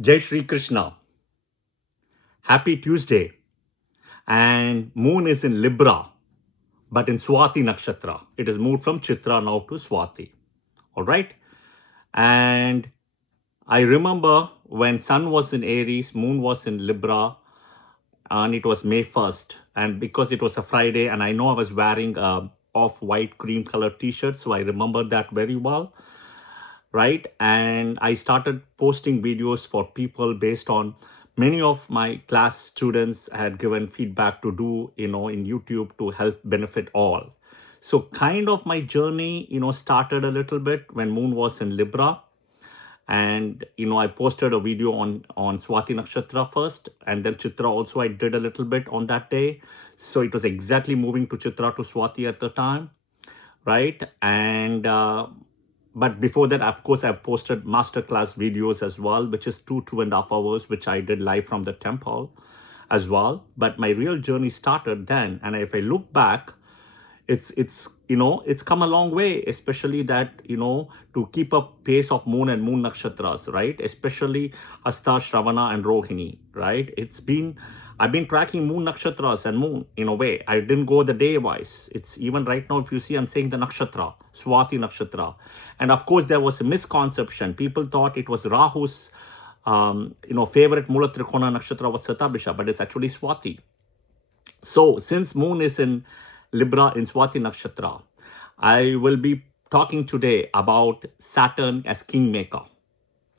Jai Shri Krishna. Happy Tuesday. And moon is in Libra, but in Swati nakshatra. It has moved from Chitra now to Swati. All right. And I remember when sun was in Aries, moon was in Libra, and it was May 1st. And because it was a Friday, and I know I was wearing a off-white cream color t-shirt, so I remember that very well. Right? And I started posting videos for people based on many of my class students had given feedback to do, in YouTube to help benefit all. So kind of my journey, started a little bit when moon was in Libra. And, I posted a video on Swati Nakshatra first, and then Chitra also I did a little bit on that day. So it was exactly moving to Chitra to Swati at the time, right? And but before that, of course, I've posted masterclass videos as well, which is 2.5 hours, which I did live from the temple as well. But my real journey started then. And if I look back, it's come a long way, especially that, to keep up pace of moon and moon nakshatras, right? Especially Hasta, Shravana and Rohini, right? I've been tracking moon nakshatras and moon in a way. I didn't go the day wise. It's even right now, if you see, I'm saying the nakshatra, Swati nakshatra. And of course, there was a misconception. People thought it was Rahu's, favorite Mula Trikona nakshatra was Satabhisha, but it's actually Swati. So since moon is in Libra in Swati nakshatra, I will be talking today about Saturn as Kingmaker.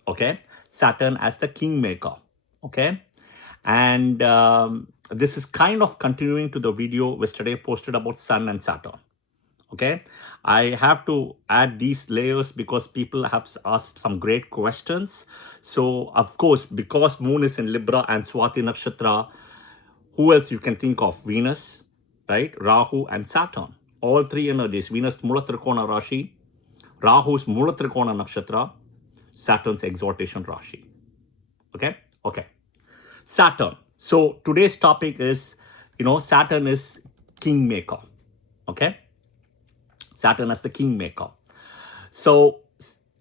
Okay, Saturn as the Kingmaker. Okay, and this is kind of continuing to the video yesterday posted about Sun and Saturn. Okay, I have to add these layers because people have asked some great questions. So of course, because moon is in Libra and Swati nakshatra, who else you can think of? Venus, right? Rahu and Saturn. All three energies. Venus Mula Trikona Rashi, Rahu's Mula Trikona Nakshatra, Saturn's exaltation Rashi. Okay. Saturn. So today's topic is, Saturn is Kingmaker. Okay. Saturn as the Kingmaker. So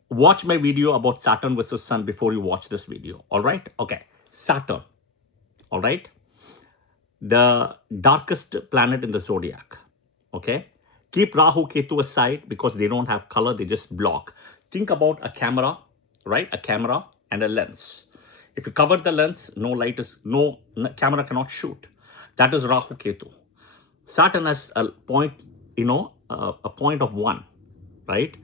watch my video about Saturn versus Sun before you watch this video. All right. Okay. Saturn. All right. The darkest planet in the zodiac. Okay. Keep Rahu Ketu aside because they don't have color. They just block. Think about a camera, right? A camera and a lens. If you cover the lens, no camera cannot shoot. That is Rahu Ketu. Saturn has a point, a point of 1, right?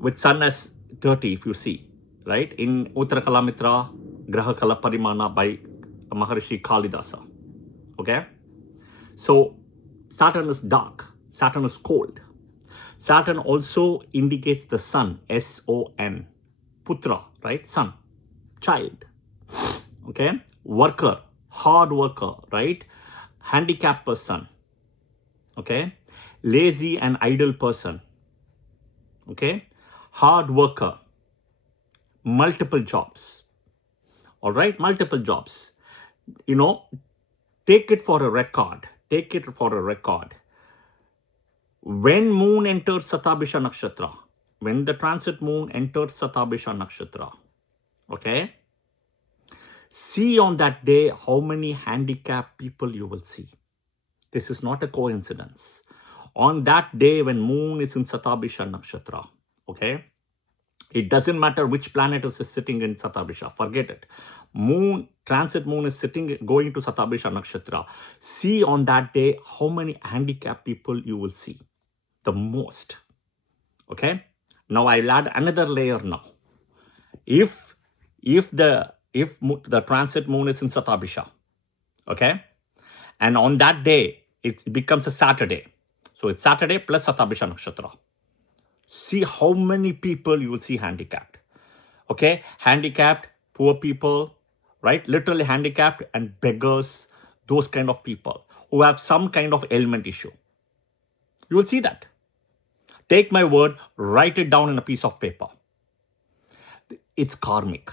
With Sun as 30, if you see, right? In Uttara Kalamitra, Graha Kala Parimana by Maharishi Kalidasa. Okay? So Saturn is dark. Saturn is cold. Saturn also indicates the sun, S-O-N. Putra, right? Son, child. Okay? Worker, hard worker, right? Handicapped person. Okay? Lazy and idle person. Okay? Hard worker. Multiple jobs. All right? Multiple jobs. Take it for a record. Take it for a record. When moon enters Satabhisha nakshatra, when the transit moon enters Satabhisha nakshatra, okay, see on that day how many handicapped people you will see. This is not a coincidence. On that day when moon is in Satabhisha nakshatra, okay, it doesn't matter which planet is sitting in Satabhisha. Forget it. Transit moon is going to Satabhisha nakshatra. See on that day how many handicapped people you will see. The most. Okay. Now I'll add another layer now. If the transit moon is in Satabhisha, okay, and on that day it becomes a Saturday. So it's Saturday plus Satabhisha nakshatra. See how many people you will see handicapped. Okay, handicapped, poor people, right? Literally handicapped and beggars, those kind of people who have some kind of ailment issue. You will see that. Take my word, write it down in a piece of paper. It's karmic.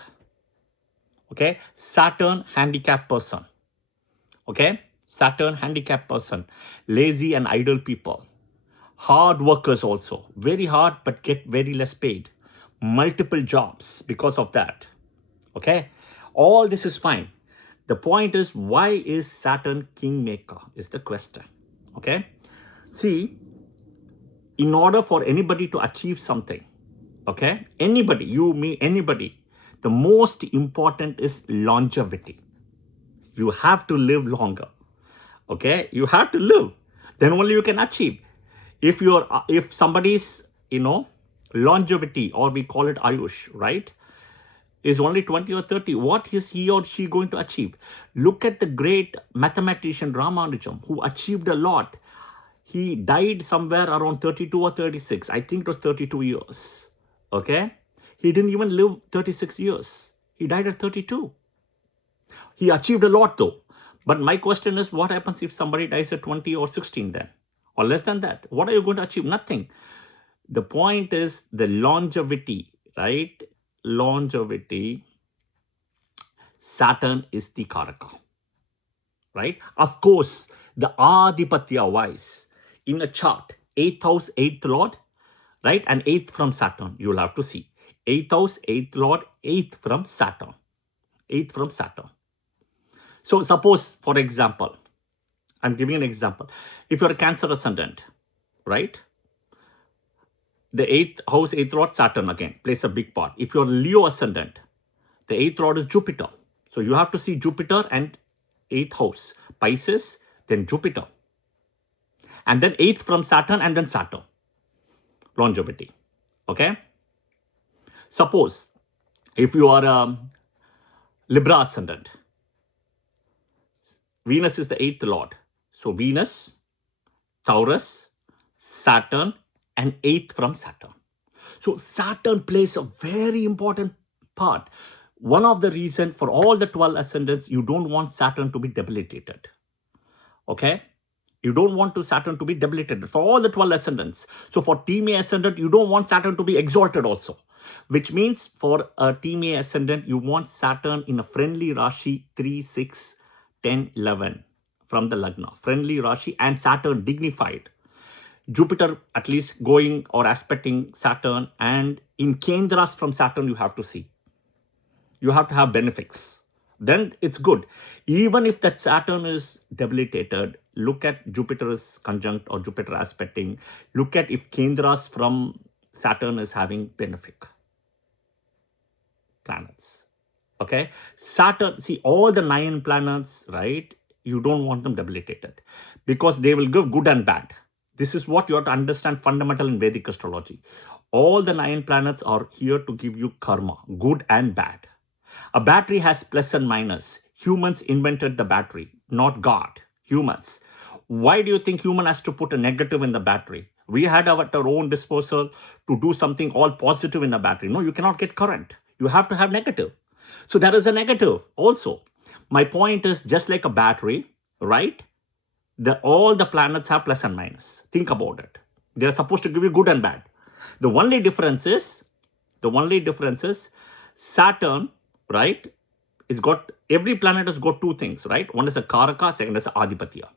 Okay, Saturn, handicapped person. Okay, Saturn, handicapped person. Lazy and idle people. Hard workers also. Very hard but get very less paid. Multiple jobs because of that. Okay, All this is fine. The point is, why is Saturn Kingmaker is the question. Okay. See, in order for anybody to achieve something, okay, anybody, you, me, anybody, the most important is longevity. You have to live longer. Okay, you have to live. Then only you can achieve. If somebody's, longevity, or we call it Ayush, right, is only 20 or 30, what is he or she going to achieve? Look at the great mathematician Ramanujan, who achieved a lot. He died somewhere around 32 or 36. I think it was 32 years. Okay? He didn't even live 36 years. He died at 32. He achieved a lot though. But my question is, what happens if somebody dies at 20 or 16 then? Or less than that? What are you going to achieve? Nothing. The point is the longevity, right? Longevity. Saturn is the Karaka. Right? Of course, the Adipatya wise, in a chart, 8th house, 8th lord, right? And 8th from Saturn, you'll have to see. 8th house, 8th lord, 8th from Saturn. 8th from Saturn. So suppose, for example, I'm giving an example. If you're a Cancer ascendant, right? The 8th house, 8th lord, Saturn again, plays a big part. If you're Leo ascendant, the 8th lord is Jupiter. So you have to see Jupiter and 8th house, Pisces, then Jupiter. And then 8th from Saturn, and then Saturn. Longevity. Okay? Suppose, if you are a Libra ascendant, Venus is the 8th lord. So Venus, Taurus, Saturn, and 8th from Saturn. So Saturn plays a very important part. One of the reasons for all the 12 ascendants, you don't want Saturn to be debilitated. Okay? You don't want Saturn to be debilitated for all the 12 ascendants. So for Team A ascendant, you don't want Saturn to be exalted also. Which means for a Team A ascendant, you want Saturn in a friendly rashi 3, 6, 10, 11 from the Lagna. Friendly rashi and Saturn dignified. Jupiter at least going or aspecting Saturn, and in Kendras from Saturn you have to see. You have to have benefics. Then it's good. Even if that Saturn is debilitated, look at Jupiter's conjunct or Jupiter aspecting. Look at if Kendras from Saturn is having benefic planets. Okay? Saturn, see all the 9 planets, right? You don't want them debilitated because they will give good and bad. This is what you have to understand fundamental in Vedic astrology. All the 9 planets are here to give you karma, good and bad. A battery has plus and minus. Humans invented the battery, not God. Humans. Why do you think human has to put a negative in the battery? We had at our own disposal to do something all positive in the battery. No, you cannot get current. You have to have negative. So there is a negative also. My point is, just like a battery, right? All the planets have plus and minus. Think about it. They are supposed to give you good and bad. The only difference is Saturn, right? Every planet has got 2 things, right? One is a Karaka, second is a Adipatya.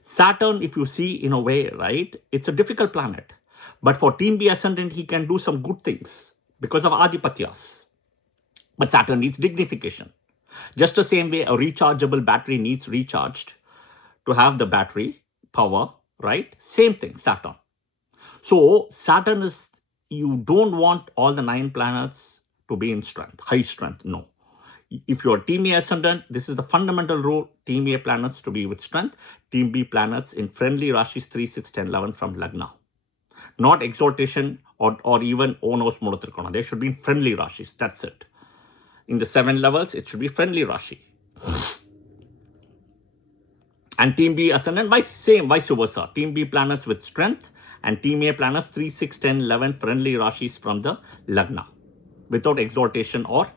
Saturn, if you see in a way, right, it's a difficult planet. But for Team B ascendant, he can do some good things because of Adipatyas. But Saturn needs dignification. Just the same way a rechargeable battery needs recharged to have the battery power, right? Same thing, Saturn. So Saturn is, you don't want all the 9 planets to be in strength, high strength, no. If you're Team A ascendant, this is the fundamental rule, Team A planets to be with strength, Team B planets in friendly rashis 3, 6, 10, 11 from Lagna. Not exaltation or even Onos Monotrikona. They should be in friendly rashis, that's it. In the 7 levels, it should be friendly rashi. And Team B ascendant, vice versa. Team B planets with strength and Team A planets 3, 6, 10, 11 friendly rashis from the Lagna without exaltation or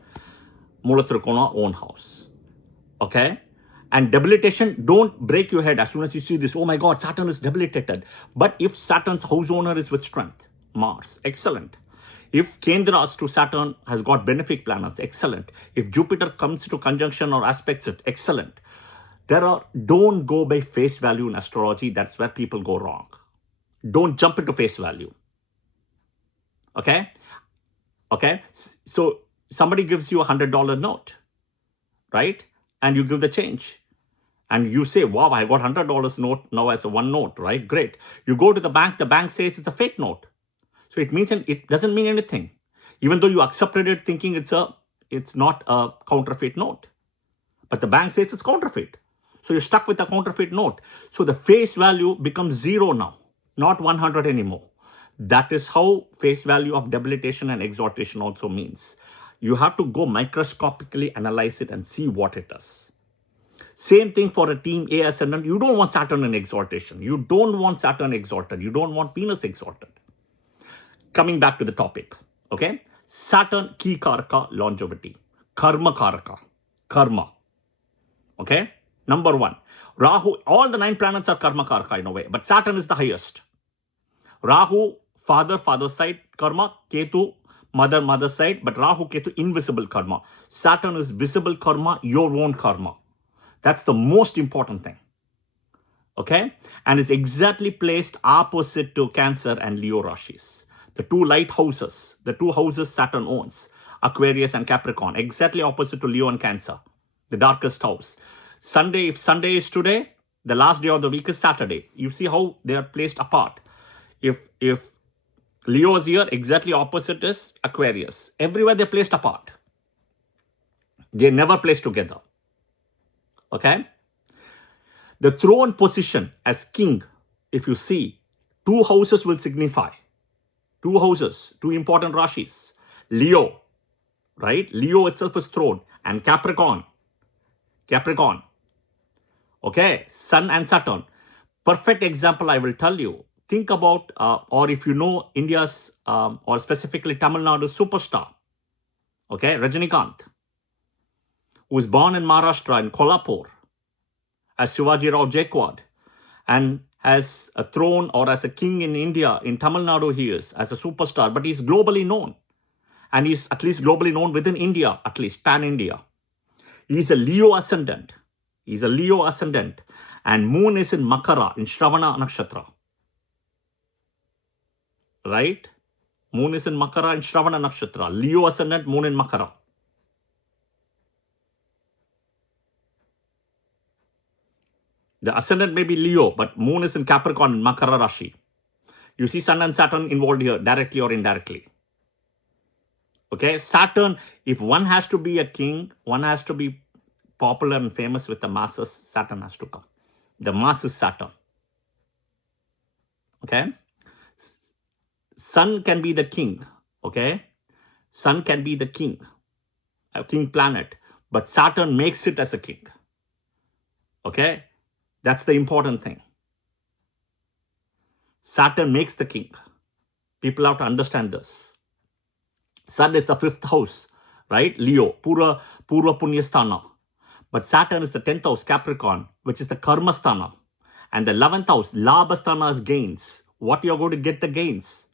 Mulatrikona own house. Okay? And debilitation, don't break your head as soon as you see this. Oh my God, Saturn is debilitated. But if Saturn's house owner is with strength, Mars, excellent. If Kendras to Saturn has got benefic planets, excellent. If Jupiter comes to conjunction or aspects it, excellent. Don't go by face value in astrology. That's where people go wrong. Don't jump into face value. Okay? Okay? So somebody gives you $100 note. right? And you give the change. And you say, wow, I got $100 note now as a one note, right? Great. You go to the bank says it's a fake note. So it means it doesn't mean anything. Even though you accepted it thinking it's not a counterfeit note. But the bank says it's counterfeit. So you're stuck with a counterfeit note. So the face value becomes 0 now, not 100 anymore. That is how face value of debilitation and exaltation also means. You have to go microscopically analyze it and see what it does. Same thing for a team A ascendant. You don't want Saturn in exaltation. You don't want Saturn exalted. You don't want Venus exalted. Coming back to the topic, okay? Saturn, key karaka, longevity. Karma karaka, karma. Okay? Number 1. Rahu, all the 9 planets are karma karaka in a way, but Saturn is the highest. Rahu, father side karma, Ketu, mother side, but Rahu, Ketu, invisible karma. Saturn is visible karma, your own karma. That's the most important thing. Okay? And it's exactly placed opposite to Cancer and Leo rashis. The 2 light houses, the 2 houses Saturn owns, Aquarius and Capricorn, exactly opposite to Leo and Cancer, the darkest house. Sunday, if Sunday is today, the last day of the week is Saturday. You see how they are placed apart. If Leo is here, exactly opposite is Aquarius. Everywhere they're placed apart. They're never placed together. Okay? The throne position as king, if you see, 2 houses will signify. 2 houses, 2 important rashis. Leo, right? Leo itself is throne. And Capricorn. Okay, Sun and Saturn. Perfect example I will tell you. Think about, or if you know India's, or specifically Tamil Nadu superstar, okay, Rajinikanth, who was born in Maharashtra in Kolhapur as Shivaji Rao Jaikwad and has a throne or as a king in India, in Tamil Nadu he is, as a superstar, but he's globally known. And he's at least globally known within India, at least pan-India. He's a Leo ascendant. And moon is in Makara, in Shravana nakshatra. Right? Moon is in Makara and Shravana nakshatra. Leo ascendant, moon in Makara. The ascendant may be Leo, but moon is in Capricorn and Makara rashi. You see Sun and Saturn involved here, directly or indirectly. Okay, Saturn, if one has to be a king, one has to be popular and famous with the masses, Saturn has to come. The mass is Saturn. Okay? Sun can be the king. Okay? Sun can be the king, a king planet, but Saturn makes it as a king. Okay? That's the important thing. Saturn makes the king. People have to understand this. Sun is the 5th house, right? Leo, Pura Punyasthana. But Saturn is the 10th house, Capricorn, which is the Karmasthana. And the 11th house, Labhasthana, is gains. What you're going to get the gains?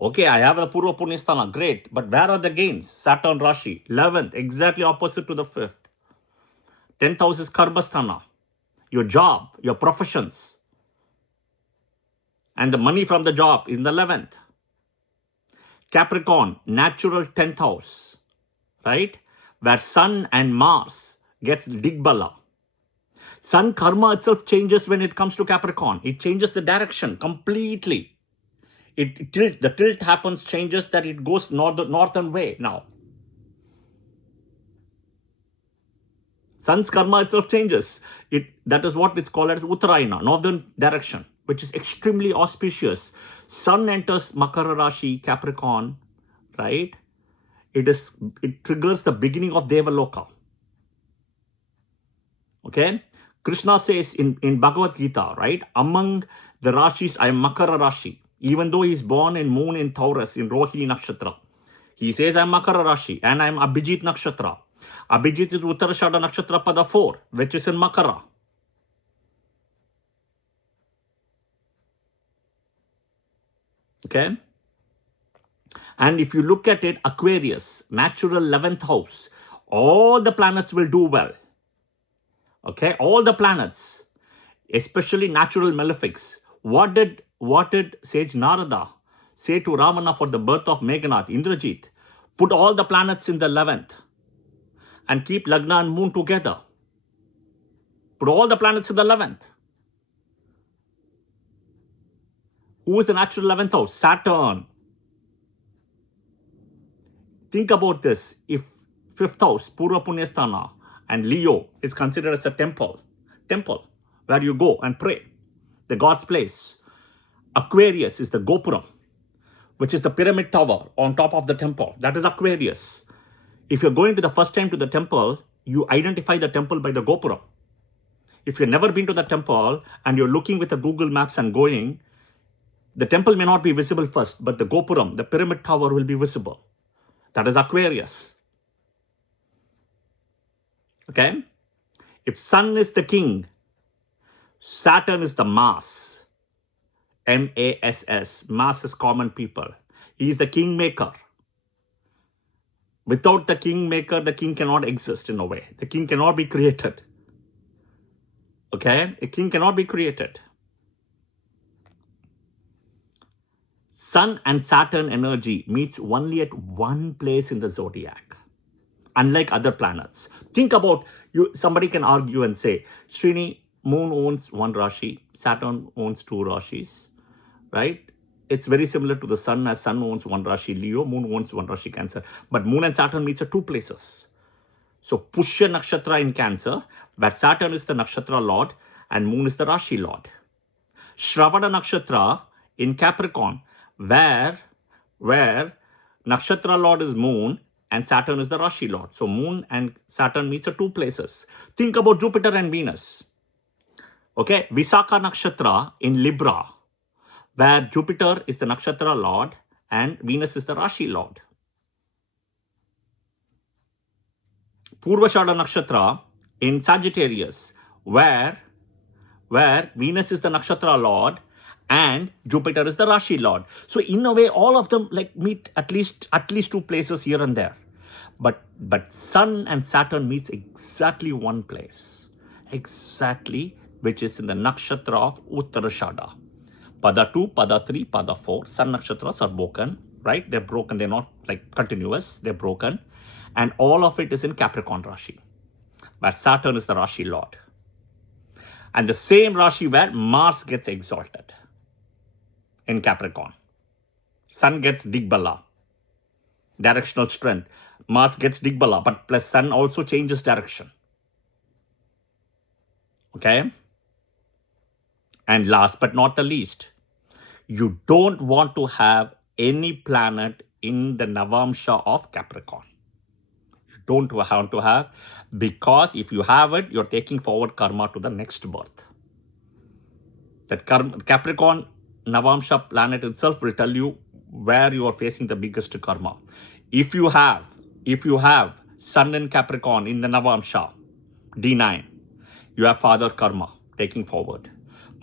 Okay, I have a Purva Punyasthana, great. But where are the gains? Saturn Rashi, 11th, exactly opposite to the 5th. 10th house is Karmasthana. Your job, your professions. And the money from the job is in the 11th. Capricorn, natural 10th house, right? Where Sun and Mars gets Digbala. Sun karma itself changes when it comes to Capricorn. It changes the direction completely. The tilt happens, changes that it goes northern way now. Sun's karma itself changes. That is what it's called as Uttarayana, northern direction, which is extremely auspicious. Sun enters Makara Rashi, Capricorn, right? It triggers the beginning of Devaloka. Okay? Krishna says in Bhagavad Gita, right? Among the Rashis, I am Makara Rashi. Even though he's born in moon in Taurus, in Rohini nakshatra. He says, I am Makara Rashi and I am Abhijit nakshatra. Abhijit is Uttarshada nakshatra pada 4, which is in Makara. Okay? And if you look at it, Aquarius, natural 11th house, all the planets will do well. Okay? All the planets, especially natural malefics. What did Sage Narada say to Ravana for the birth of Meghanath, Indrajit? Put all the planets in the 11th. and keep Lagna and Moon together. Put all the planets in the 11th. Who is the natural 11th house? Saturn. Think about this. If 5th house, Purva Punyasthana, and Leo is considered as a temple where you go and pray, the God's place. Aquarius is the Gopuram, which is the pyramid tower on top of the temple. That is Aquarius. If you're going to the first time to the temple, you identify the temple by the Gopuram. If you've never been to the temple and you're looking with the Google Maps and going, the temple may not be visible first, but the Gopuram, the pyramid tower, will be visible. That is Aquarius. Okay? If Sun is the king, Saturn is the mass. M-A-S-S. Mass is common people. He is the Kingmaker. Without the Kingmaker, the king cannot exist in a way. The king cannot be created. Okay? A king cannot be created. Sun and Saturn energy meets only at one place in the zodiac, unlike other planets. Think about you. Somebody can argue and say, Srini, Moon owns one rashi, Saturn owns two rashis, right? It's very similar to the Sun, as Sun owns one rashi Leo, Moon owns one rashi Cancer. But Moon and Saturn meets at two places. So Pushya nakshatra in Cancer, where Saturn is the nakshatra lord and Moon is the rashi lord. Shravana nakshatra in Capricorn, where nakshatra lord is Moon and Saturn is the rashi lord. So Moon and Saturn meets at two places. Think about Jupiter and Venus. Okay, Visakha nakshatra in Libra, where Jupiter is the nakshatra lord and Venus is the rashi lord. Purvashada nakshatra in Sagittarius, where Venus is the nakshatra lord and Jupiter is the rashi lord. So in a way, all of them like meet at least two places here and there. But Sun and Saturn meets exactly one place. Exactly, which is in the nakshatra of Uttarshada. Pada 2, Pada 3, Pada 4. Sun nakshatras are broken, right? They're broken. They're not like continuous. They're broken. And all of it is in Capricorn Rashi, where Saturn is the Rashi Lord. And the same Rashi where Mars gets exalted in Capricorn. Sun gets Digbala, directional strength. Mars gets Digbala, but plus Sun also changes direction. Okay? And last but not the least, you don't want to have any planet in the Navamsha of Capricorn. You don't want to have, because if you have it, you're taking forward karma to the next birth. That Capricorn Navamsha planet itself will tell you where you are facing the biggest karma. If you have Sun in Capricorn in the Navamsha, D9, you have father karma taking forward.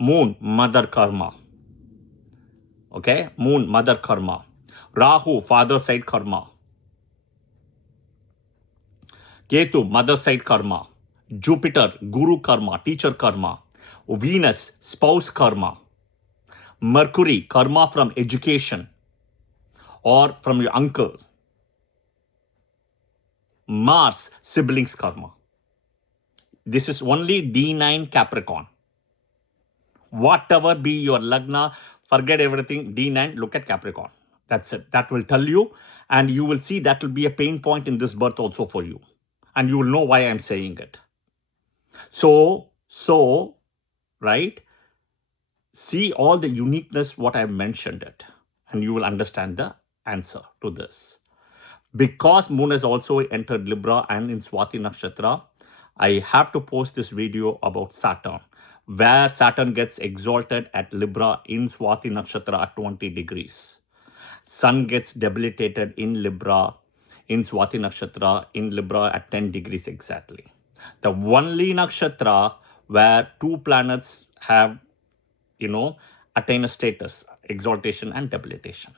Moon, mother karma. Okay, Moon, mother karma. Rahu, father side karma. Ketu, mother side karma. Jupiter, guru karma, teacher karma. Venus, spouse karma. Mercury, karma from education or from your uncle. Mars, siblings karma. This is only D9 Capricorn. Whatever be your Lagna, forget everything, D9, look at Capricorn. That's it. That will tell you, and you will see that will be a pain point in this birth also for you. And you will know why I'm saying it. So, right? See all the uniqueness what I mentioned it, and you will understand the answer to this. Because Moon has also entered Libra and in Swati Nakshatra, I have to post this video about Saturn, where Saturn gets exalted at Libra in Swati Nakshatra at 20 degrees. Sun gets debilitated in Libra, in Swati Nakshatra, in Libra at 10 degrees exactly. The only nakshatra where two planets have, attain a status, exaltation and debilitation.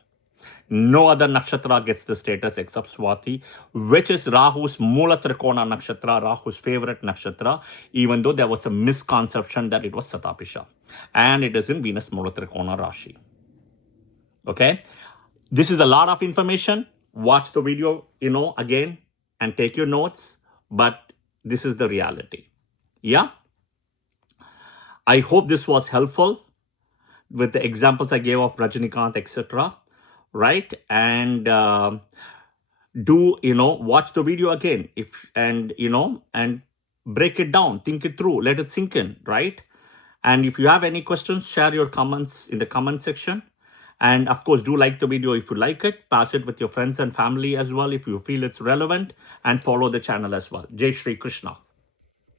No other nakshatra gets the status except Swati, which is Rahu's Mula Trikona nakshatra, Rahu's favorite nakshatra, even though there was a misconception that it was Satapisha. And it is in Venus Mula Trikona Rashi. Okay? This is a lot of information. Watch the video, again, and take your notes. but this is the reality. Yeah, I hope this was helpful with the examples I gave of Rajinikanth, etc. Right? And do, watch the video again, and break it down, think it through, let it sink in, right? And if you have any questions, share your comments in the comment section. And of course, do like the video if you like it, pass it with your friends and family as well if you feel it's relevant, and follow the channel as well. Jai Shri Krishna.